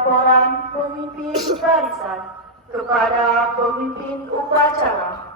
laporan pemimpin barisan kepada pemimpin upacara.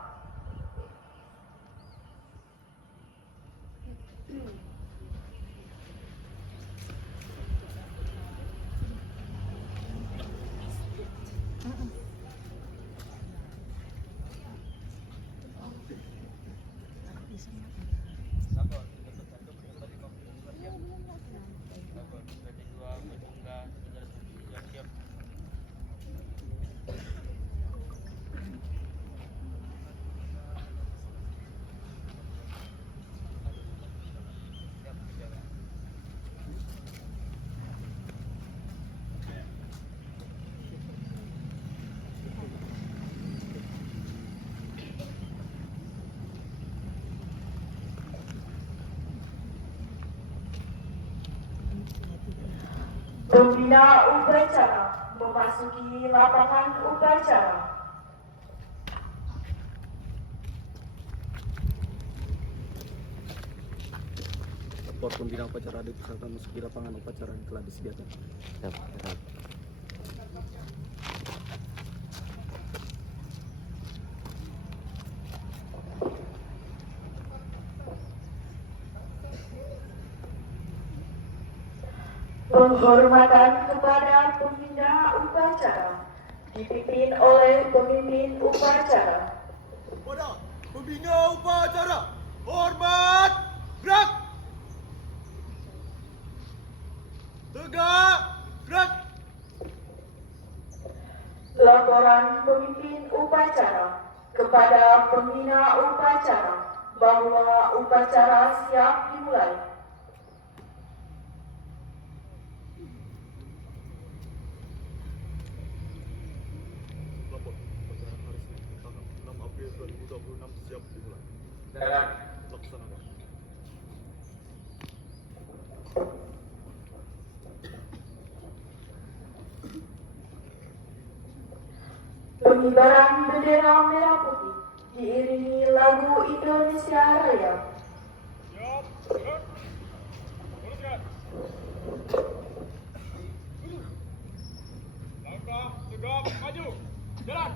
Pembina upacara memasuki lapangan upacara. Lapor pembina upacara dipersilakan memasuki lapangan upacara yang telah disediakan. Penghormatan kepada pembina upacara dipimpin oleh pemimpin upacara. Kepada pembina upacara, hormat, gerak. Tegak, gerak. Laporan pemimpin upacara kepada pembina upacara bahwa upacara siap dimulai. Lapor, upacara hari Senin, tanggal 6 April 2026 siap dimulai. Laksanakan. Pengibaran bendera merah putih diiringi lagu Indonesia Raya. Siap, gerak. Luruskan. Langkah tegap maju. Jalan.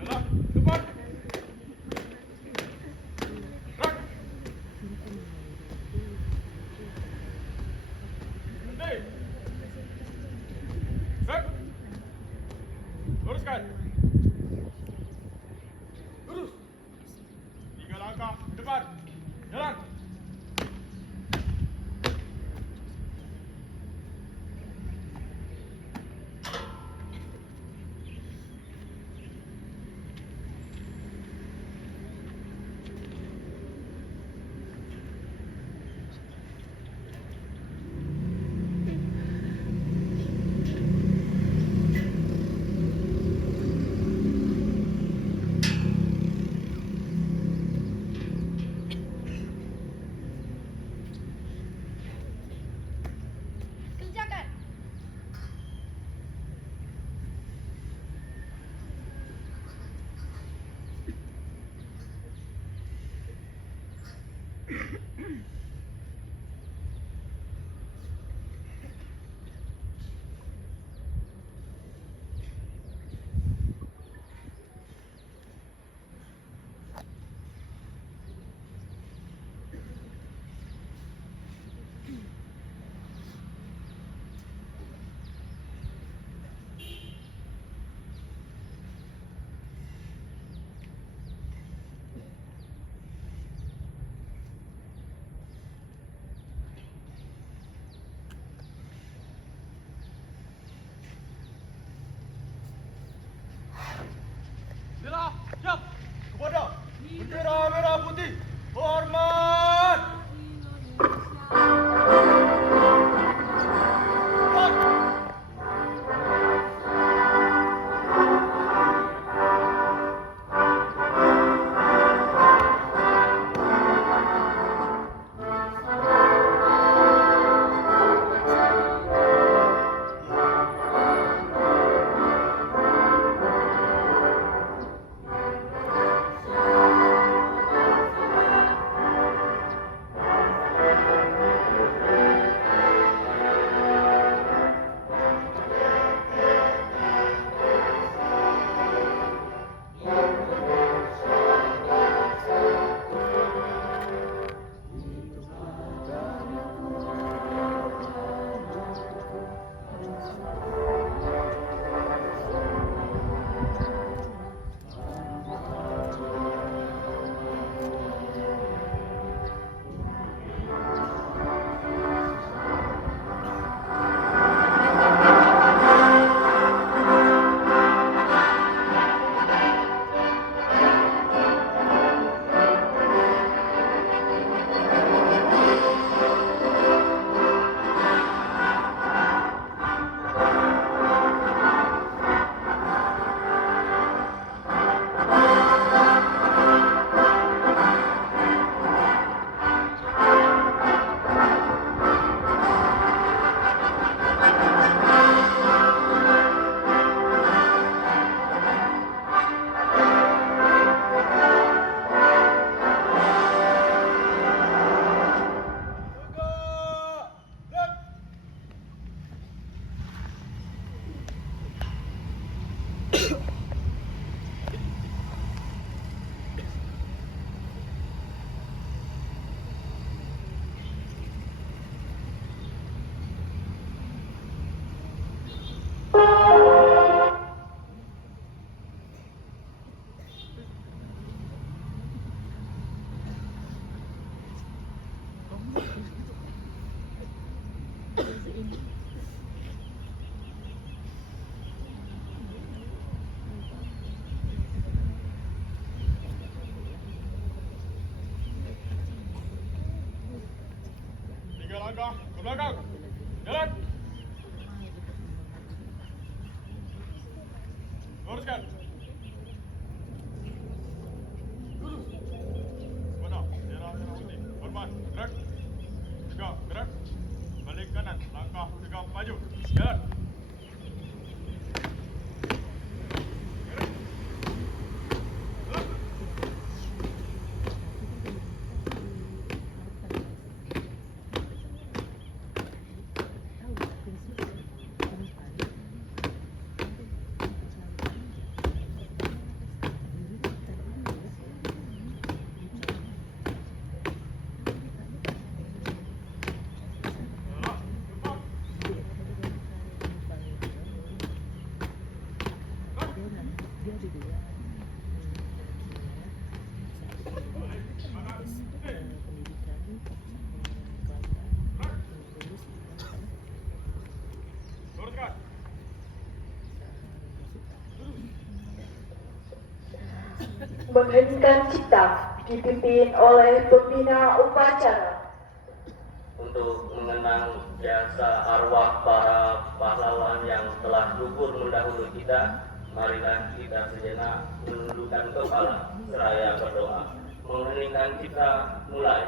Jalan, depan. Gerak. Berhenti. Gerak. Luruskan. Lurus. 3 langkah ke depan. Jalan. kanan, langkah tegap maju. Jalan. Luruskan. Mengheningkan cipta dipimpin oleh pembina upacara. Untuk mengenang jasa arwah para pahlawan yang telah gugur mendahului kita, marilah kita sejenak menundukkan kepala seraya berdoa. Mengheningkan cipta mulai.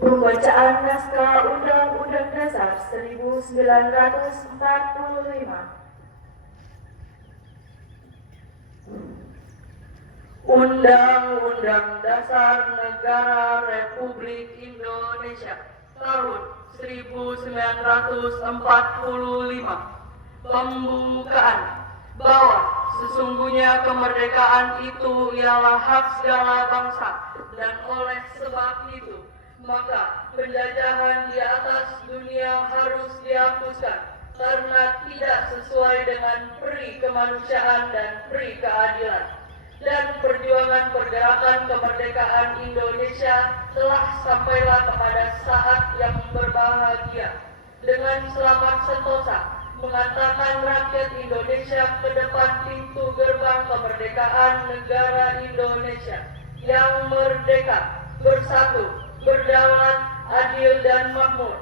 Pembacaan naskah Undang-Undang Dasar 1945. Undang-Undang Dasar Negara Republik Indonesia tahun 1945. Pembukaan bahwa sesungguhnya kemerdekaan itu ialah hak segala bangsa, dan oleh sebab itu maka penjajahan di atas dunia harus dihapuskan karena tidak sesuai dengan peri kemanusiaan dan peri keadilan. Dan perjuangan pergerakan kemerdekaan Indonesia telah sampailah kepada saat yang berbahagia. Dengan selamat sentosa mengantarkan rakyat Indonesia ke depan pintu gerbang kemerdekaan negara Indonesia yang merdeka, bersatu, berdaulat, adil dan makmur.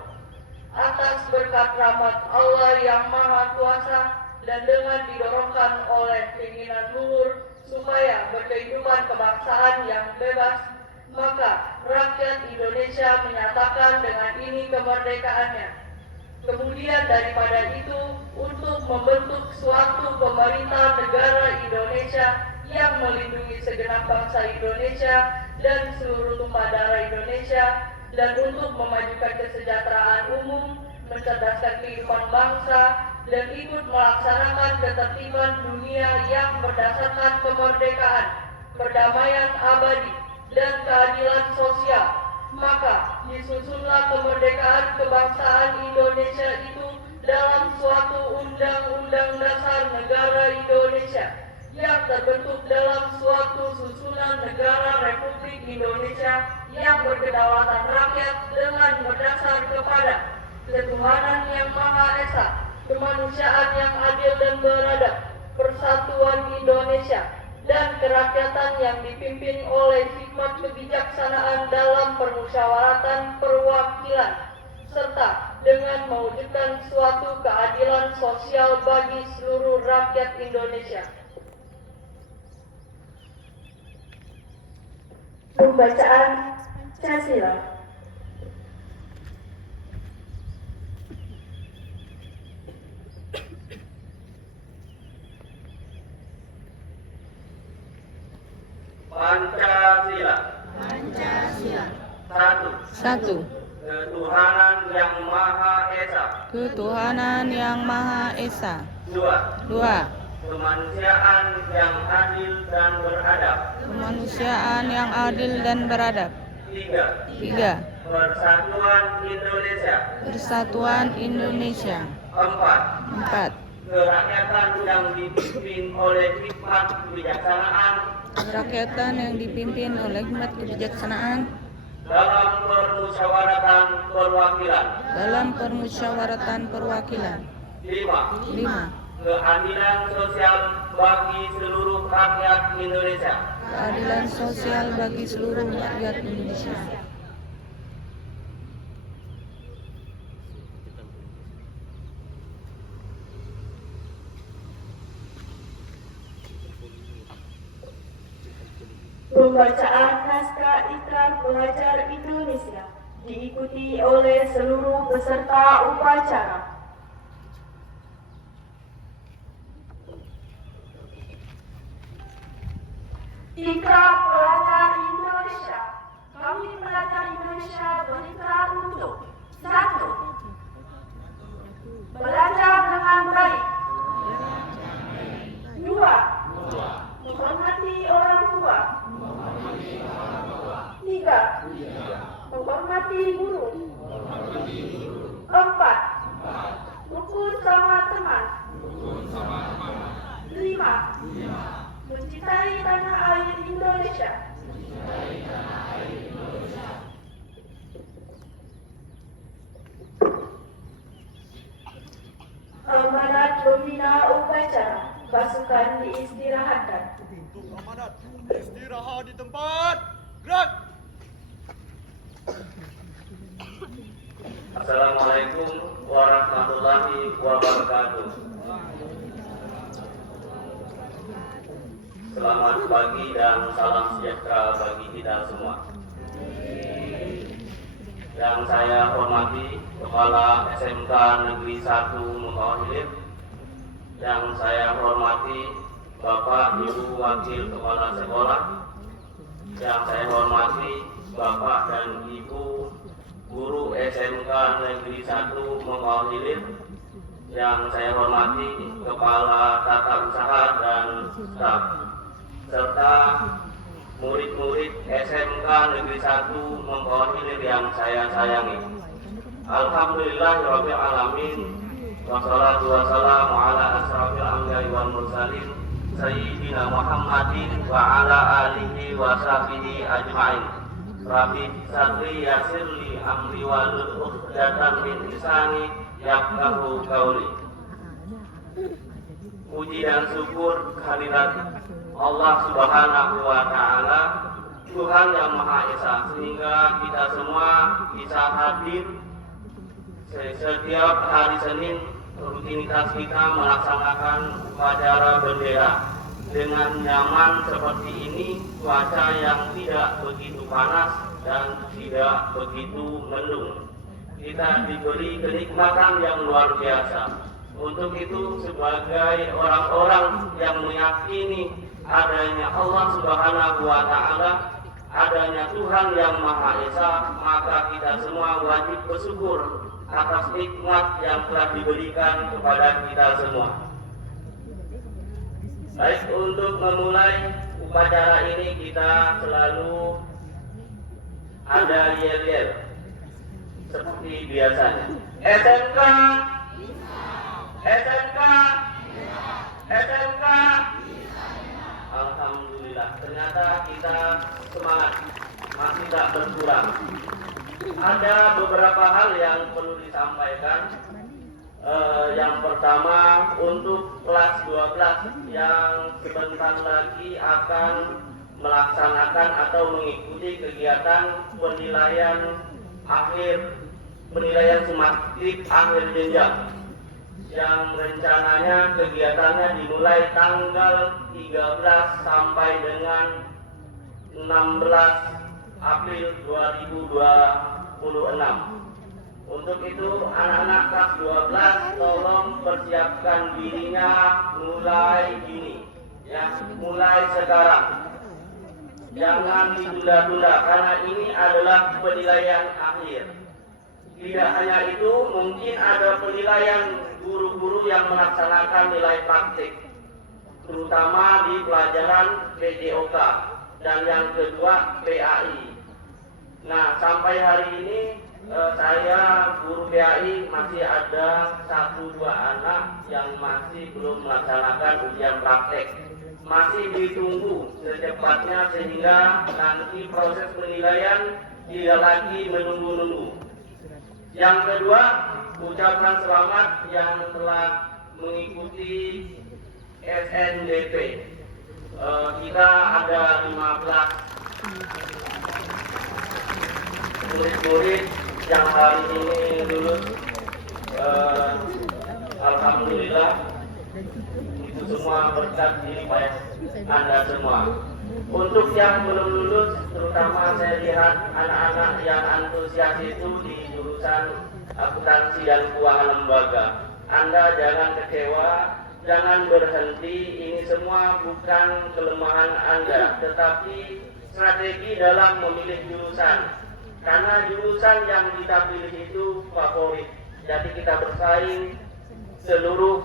Atas berkat rahmat Allah yang Maha Kuasa dan dengan didorongkan oleh keinginan luhur supaya berkehidupan kebangsaan yang bebas, maka rakyat Indonesia menyatakan dengan ini kemerdekaannya. Kemudian daripada itu, untuk membentuk suatu pemerintah negara Indonesia yang melindungi segenap bangsa Indonesia dan seluruh tumpah darah Indonesia, dan untuk memajukan kesejahteraan umum, mencerdaskan kehidupan bangsa, dan ikut melaksanakan ketertiban dunia yang berdasarkan kemerdekaan, perdamaian abadi, dan keadilan sosial. Maka disusunlah kemerdekaan kebangsaan Indonesia itu dalam suatu undang-undang dasar negara Indonesia yang terbentuk dalam suatu susunan negara Republik Indonesia yang berkedaulatan rakyat dengan berdasar kepada ketuhanan yang Maha Esa, kemanusiaan yang adil dan beradab, persatuan Indonesia, dan kerakyatan yang dipimpin oleh hikmat kebijaksanaan dalam permusyawaratan perwakilan, serta dengan mewujudkan suatu keadilan sosial bagi seluruh rakyat Indonesia. Pembacaan Pancasila. Pancasila. Satu. Ketuhanan yang Maha Esa. Ketuhanan yang Maha Esa. Dua. Kemanusiaan yang adil dan beradab. Kemanusiaan yang adil dan beradab. Tiga. Persatuan Indonesia. Persatuan Indonesia. Empat. Kerakyatan yang dipimpin oleh hikmat kebijaksanaan. Kerakyatan yang dipimpin oleh hikmat kebijaksanaan Dalam permusyawaratan perwakilan. dalam permusyawaratan perwakilan. Lima. Keadilan sosial bagi seluruh rakyat Indonesia. Keadilan sosial bagi seluruh rakyat Indonesia. Pembacaan naskah Ikrar Pelajar Indonesia diikuti oleh seluruh peserta upacara. Ikrar Pelajar Indonesia. Kami pelajar Indonesia berikrar untuk 1. Belajar dengan baik. 2. Menghormati orang tua. 3. Menghormati guru. 4. Rukun sama teman. 5. Mencintai tanah air Indonesia. Amanat pembina upacara. Pasukan diistirahatkan. Untuk amanat, istirahat di tempat. Gerak! Assalamualaikum warahmatullahi wabarakatuh. Selamat pagi dan salam sejahtera bagi kita semua. Yang saya hormati Kepala SMK Negeri 1 Mukawahilin, yang saya hormati Bapak Ibu Wakil Kepala Sekolah, yang saya hormati Bapak dan Ibu Guru SMK Negeri 1 Mukawahilin, yang saya hormati Kepala Tata Usaha dan staf, serta murid-murid SMK Negeri 1 Mukawahilin yang saya sayangi. Alhamdulillahirabbil alamin. Wassalatu wassalamu ala asrafil anbiya'i wal mursalin sayyidina Muhammadin wa ala alihi wa sahbihi ajma'in. Rabbi sadri yassirli amri wahlul 'uqdatam min lisani yafqahu qauli. Puji dan syukur kehadirat Allah Subhanahu wa taala, Tuhan yang Maha Esa, sehingga kita semua bisa hadir setiap hari Senin. Rutinitas kita melaksanakan upacara bendera dengan nyaman seperti ini, cuaca yang tidak begitu panas dan tidak begitu mendung. Kita diberi kenikmatan yang luar biasa. Untuk itu, sebagai orang-orang yang meyakini adanya Allah Subhanahu wa taala, adanya Tuhan yang Maha Esa, maka kita semua wajib bersyukur atas nikmat yang telah diberikan kepada kita semua. Baik, untuk memulai upacara ini kita selalu ada yel-yel seperti biasanya. SMK, SMK, SMK. Alhamdulillah, ternyata kita semangat, masih tak berkurang. Ada beberapa hal yang perlu disampaikan. Yang pertama untuk kelas 12 yang sebentar lagi akan melaksanakan atau mengikuti kegiatan penilaian sumatif akhir jenjang yang rencananya kegiatannya dimulai tanggal 13 sampai dengan 16 April 2026. Untuk itu anak-anak kelas 12 tolong persiapkan dirinya mulai dini, ya, mulai sekarang. Jangan ditunda-tunda karena ini adalah penilaian akhir. Tidak hanya itu, mungkin ada penilaian guru-guru yang melaksanakan nilai praktik, terutama di pelajaran PJOK dan yang kedua PAI. Nah, sampai hari ini saya guru PAI masih ada 1-2 anak yang masih belum melaksanakan ujian praktek. Masih ditunggu secepatnya sehingga nanti proses penilaian tidak lagi menunggu-nunggu. Yang kedua, ucapan selamat yang telah mengikuti SNBP. Kita ada 15 murid-murid yang hari ini lulus. Alhamdulillah, itu semua berkat daripada Anda semua. Untuk yang belum lulus, terutama saya lihat anak-anak yang antusias itu di jurusan akuntansi dan keuangan lembaga. Anda jangan kecewa, jangan berhenti. Ini semua bukan kelemahan Anda, tetapi strategi dalam memilih jurusan. Karena jurusan yang kita pilih itu favorit. Jadi kita bersaing seluruh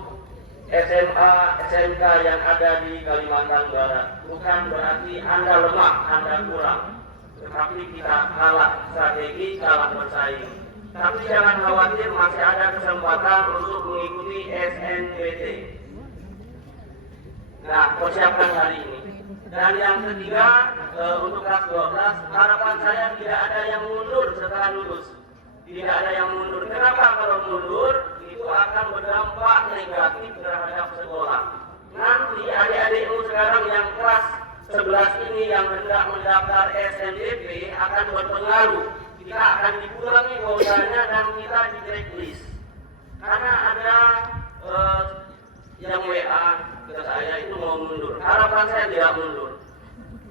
SMA, SMK yang ada di Kalimantan Barat. Bukan berarti Anda lemah, Anda kurang. Tetapi kita kalah strategi, kalah bersaing. Tapi jangan khawatir, masih ada kesempatan untuk mengikuti SNBT. Nah, persiapkan hari ini. Dan yang ketiga, untuk kelas 12, harapan saya tidak ada yang mundur setelah lulus. Tidak ada yang mundur. Kenapa? Kalau mundur, itu akan berdampak negatif terhadap sekolah. Nanti adik-adikmu sekarang yang kelas 11 ini yang hendak mendaftar SNBP akan berpengaruh. Kita akan dikurangi kuotanya dan kita di blacklist. Karena ada yang WA ke saya itu mau mundur. Harapan saya tidak mundur.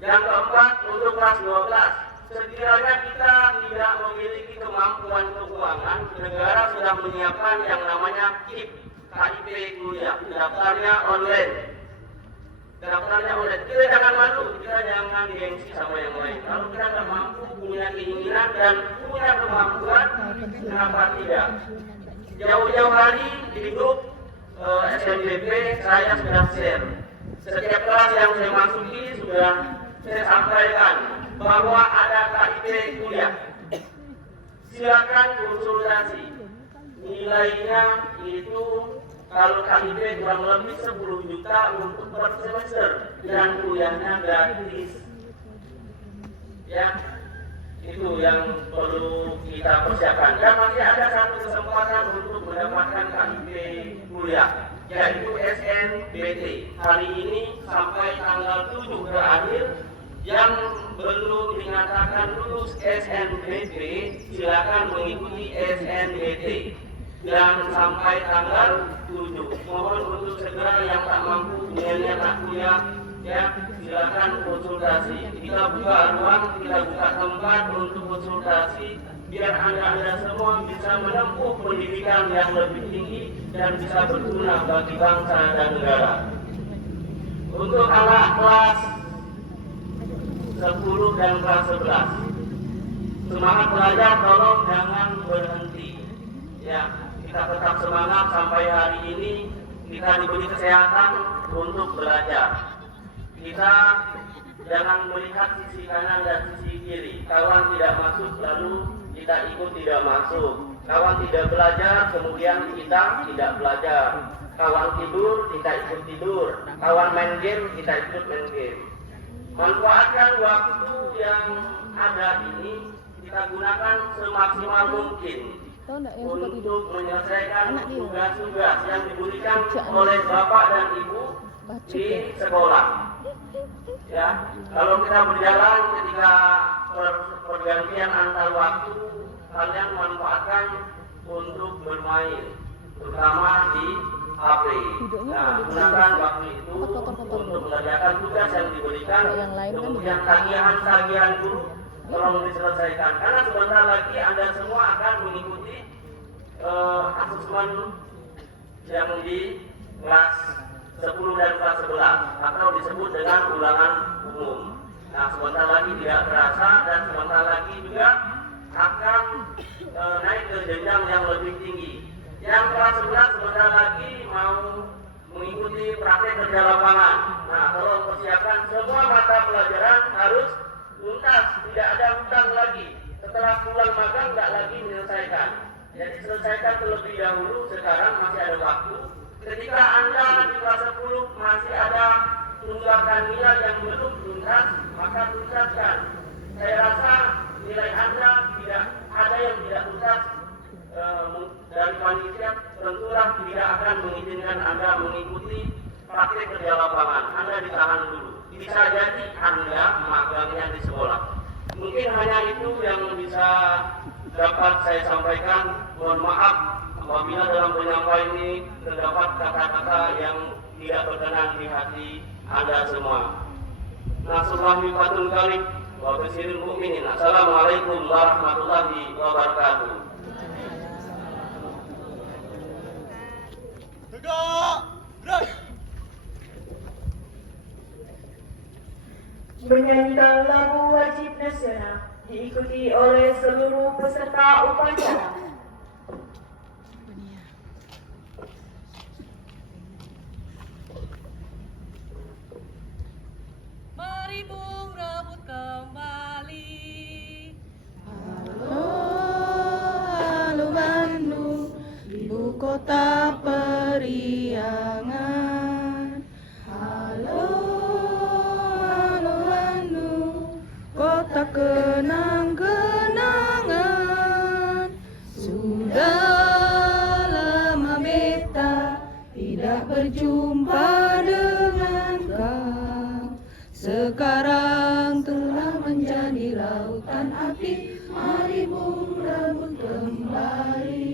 Yang keempat, untuk kelas 12, sekiranya kita tidak memiliki kemampuan keuangan, negara sudah menyiapkan yang namanya KIP kuliah, daftarnya online. Kita jangan malu, kita jangan gengsi sama yang lain. Kalau kita tidak mampu, punya keinginan dan punya kemampuan, kenapa tidak? Jauh-jauh hari di grup SNBP saya sudah share. Setiap kelas yang saya masuki sudah saya sampaikan bahwa ada KIP kuliah. Silakan konsultasi. Nilainya itu kalau KIP kurang lebih 10 juta untuk per semester dan kuliahnya gratis. Ya, itu yang perlu kita persiapkan. Dan masih ada satu kesempatan untuk mendapatkan KIP kuliah, yaitu SNBT. Hari ini sampai tanggal 7 terakhir. Yang belum dinyatakan lulus SNBP, silakan mengikuti SNBT. Dan sampai tanggal 7. Mohon untuk segera yang tak mampu punya tak kuliah, ya silakan konsultasi. Kita buka ruang, kita buka tempat untuk konsultasi biar anda semua bisa menempuh pendidikan yang lebih tinggi dan bisa berguna bagi bangsa dan negara. Untuk anak kelas 10 dan kelas 11, semangat belajar, tolong jangan berhenti. Ya, kita tetap semangat sampai hari ini kita diberi kesehatan untuk belajar. Kita jangan melihat sisi kanan dan sisi kiri. Kawan tidak masuk lalu kita ikut tidak masuk. Kawan tidak belajar kemudian kita tidak belajar. Kawan tidur kita ikut tidur. Kawan main game kita ikut main game. Manfaatkan waktu yang ada ini, kita gunakan semaksimal mungkin. Tahu enggak yang suka tidur? untuk menyelesaikan Anak dia. tugas-tugas yang diberikan Bacaan. oleh bapak dan ibu Bacot di ya. sekolah. Ya, kalau kita berjalan ketika pergantian antar waktu, kalian manfaatkan untuk bermain, terutama di HP. Duduknya Nah, kalau di gunakan kursi, waktu itu kotor-kotor untuk dulu. mengerjakan tugas yang diberikan, Kalau yang lain kan kemudian juga. tagihan-tagihan guru tolong diselesaikan. Karena sebentar lagi Anda semua akan mengikuti asesmen yang di kelas 10 dan kelas 11 atau disebut dengan ulangan umum. Nah, sebentar lagi tidak terasa dan sebentar lagi juga akan naik ke jenjang yang lebih tinggi. Yang kelas 11 sebentar lagi mau mengikuti praktek kerja lapangan. Nah, tolong persiapkan semua mata pelajaran harus tuntas, tidak ada hutang lagi. Setelah pulang magang nggak lagi menyelesaikan. Jadi selesaikan terlebih dahulu, sekarang masih ada waktu. Ketika Anda di kelas 10 masih ada tunggakan nilai yang belum tuntas, maka tuntaskan. Saya rasa nilai Anda tidak ada yang tidak tuntas dari panitia, tentulah tidak akan mengizinkan Anda mengikuti praktek kerja lapangan. Anda ditahan dulu. Bisa jadi Anda magangnya di sekolah. Mungkin hanya itu yang bisa dapat saya sampaikan. Mohon maaf apabila dalam penyampaian ini terdapat kata-kata yang tidak berkenan di hati Anda semua. Nasrullahi fatul karim wa basiril mu'minin. Assalamualaikum warahmatullahi wabarakatuh. Tegak! Berat! Menyanyikan lagu wajib nasional diikuti oleh seluruh peserta upacara. Mari Bung rebut kembali. Halo, halo Bandung, ibu kota periangan. Halo, halo Bandung, kota kenang-kenangan. Sudah lama beta tidak berjumpa dengan kau. Sekarang telah menjadi lautan api, mari Bung rebut kembali.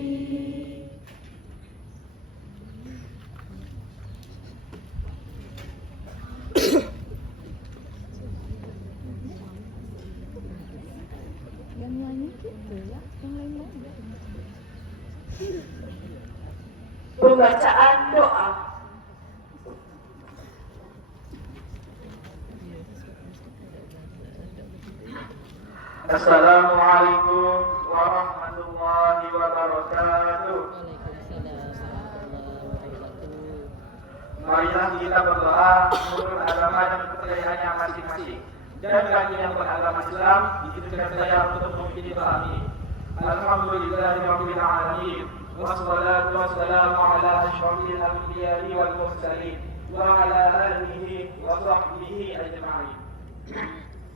Yang nyanyi gitu ya, yang lain-lain. Pembacaan doa. Assalamualaikum warahmatullahi wabarakatuh. Marilah kita berdoa menurut agama dan kepercayaannya masing-masing. Dan bagi yang beragama Islam, izinkan saya untuk memimpin doa ini. Alhamdulillahirabbil alamin. Wassalatu wassalamu ala asyrafil anbiya'i wal mursalin wa ala alihi wa sahbihi ajma'in.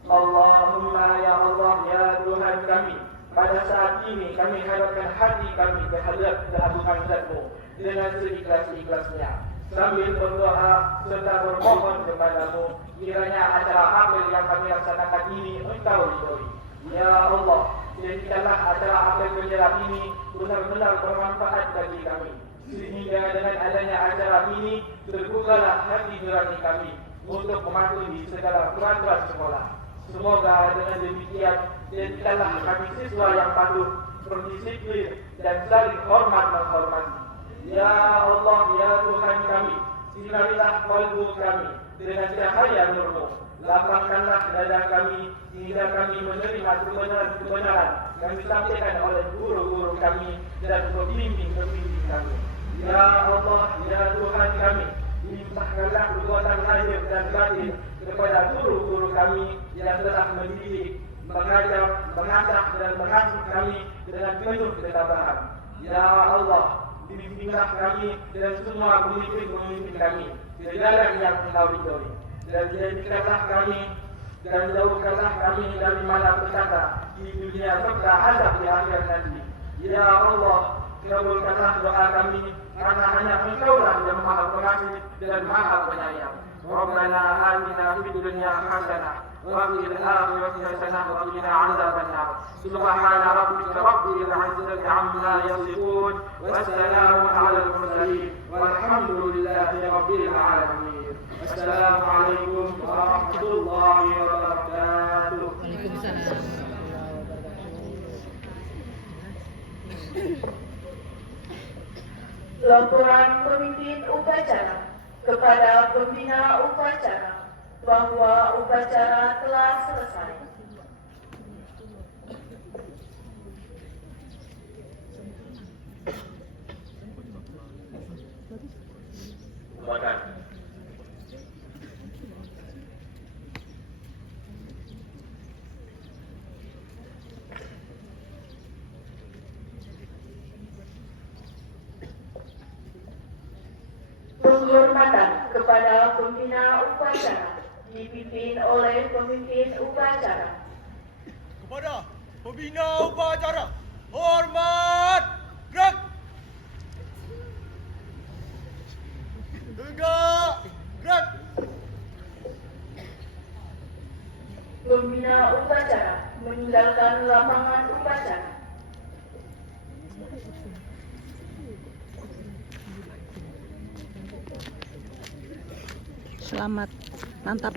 Allahumma ya Allah ya Tuhan kami, pada saat ini kami hadapkan hati kami terhadap kehadiran Zat-Mu dengan seikhlas-ikhlasnya, sambil berdoa serta bermohon kepadamu, kiranya acara apel yang kami laksanakan ini Engkau ridhoi. Ya Allah, jadikanlah acara apel menjelang ini benar-benar bermanfaat bagi kami, sehingga dengan adanya acara ini terbukalah hati nurani kami untuk mematuhi segala peraturan sekolah. Semoga dengan demikian jadikanlah kami siswa yang patuh, berdisiplin, dan saling hormat menghormati. Ya Allah, ya Tuhan kami, sinarilah kalbu kami dengan cahaya Nur-Mu. Lapangkanlah dada kami hingga kami menerima kebenaran-kebenaran yang disampaikan oleh guru-guru kami dan pembimbing-pembimbing kami. Ya Allah, ya Tuhan kami, limpahkanlah kekuatan lahir dan batin kepada guru-guru kami yang telah mendidik, mengajar, mengasah dan mengasuh kami dengan penuh ketabahan. Ya Allah, bimbinglah kami dan semua pemimpin-pemimpin kami ke jalan yang Engkau ridhoi, dan jadikanlah kami dan jauhkanlah kami dari malapetaka di dunia serta azab di akhirat nanti. Ya Allah, kabulkanlah doa kami, karena hanya Engkaulah yang Maha Pengasih dan Maha Penyayang. Rabbana atina fid dunya hasanah wa fil akhirati hasanah wa qina adzabannar. Subhana rabbika rabbil izzati amma yasifun wa salamun 'alal mursalin walhamdulillahi rabbil alamin. Assalamualaikum warahmatullahi wabarakatuh. Laporan pemimpin upacara kepada pembina upacara bahwa upacara telah selesai. Silakan. Penghormatan kepada pembina upacara dipimpin oleh pemimpin upacara. Kepada pembina upacara, hormat, gerak. Tegak, gerak. Pembina upacara meninggalkan lapangan upacara. Selamat, mantap.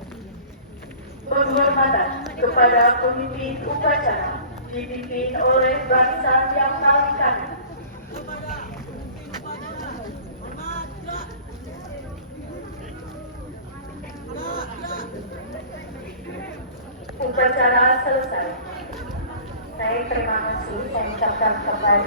Penghormatan kepada pemimpin upacara dipimpin oleh barisan yang paling kanan. Upacara selesai. Saya terima kasih saya ucapkan kepada